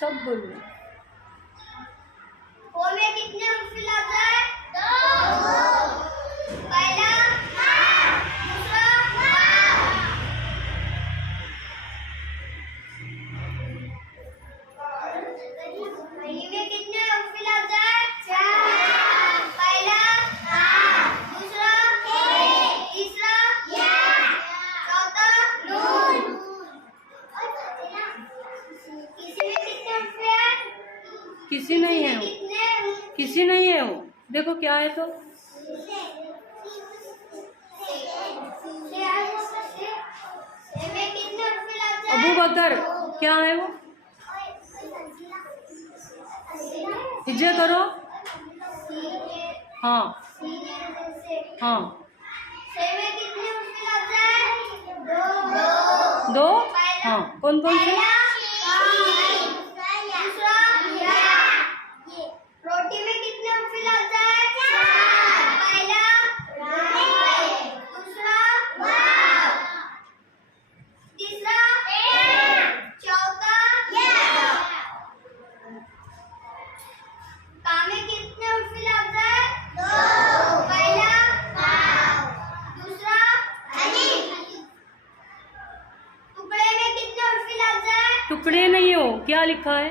सब बोलो। को में कितने हर्फ लग जाए? दो। पहला दूसरा री में कितने हर्फ लग जाए? चार। पहला दूसरा तीसरा चौथा नून। किसी में कितने हर्फ है? किसी नहीं है वो, किसी नहीं है वो। देखो क्या है तो अबू बकर क्या है वो? हिज्जे करो। हाँ हाँ दो। हाँ कौन कौन से? रोटी में कितने हर्फ लग जाए? पहला दूसरा तीसरा चौथा का में कितने हर्फ लग जाए? दो। पहला दूसरा टुकड़े में कितने हर्फ लग जाए? टुकड़े नहीं हो, क्या लिखा है?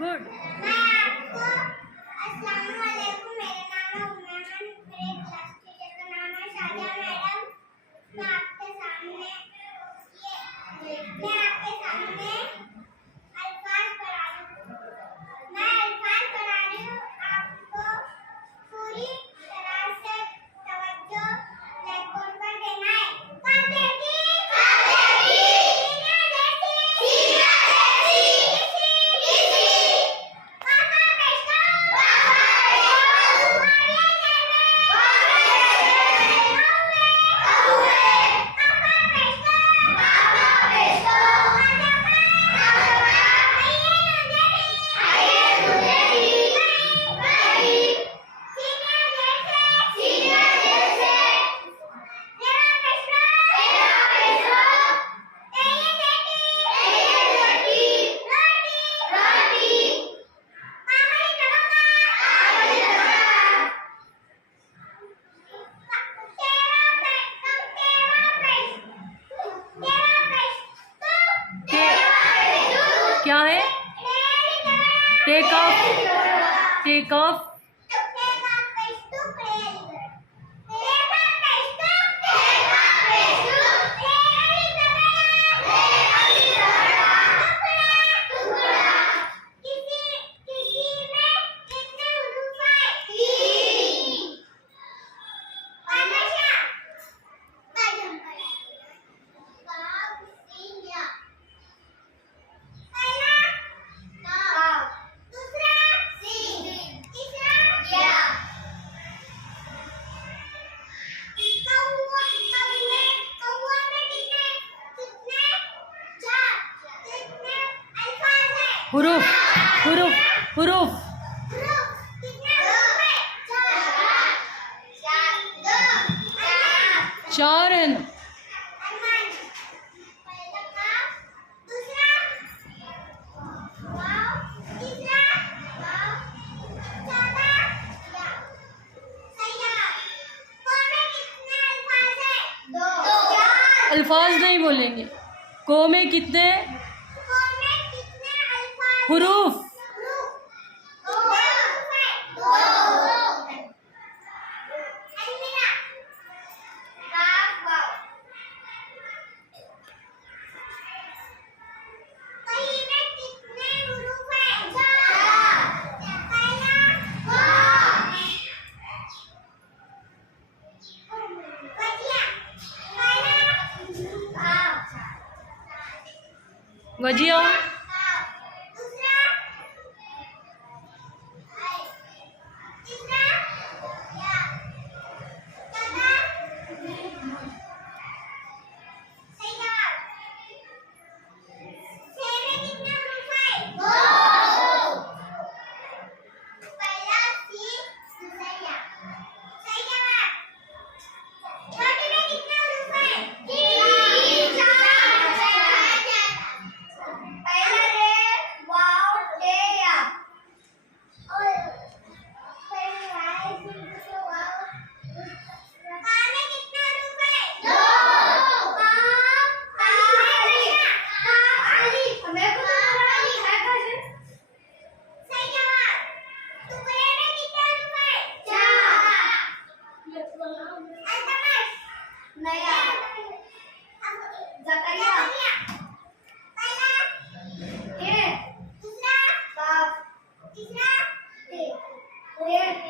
गुड। क्या है? Take off, take off. हुरूफ, हुरूफ, हुरूफ। चार है ना? अल्फाज नहीं बोलेंगे। को में कितने हुरूफ? वजिया पेड़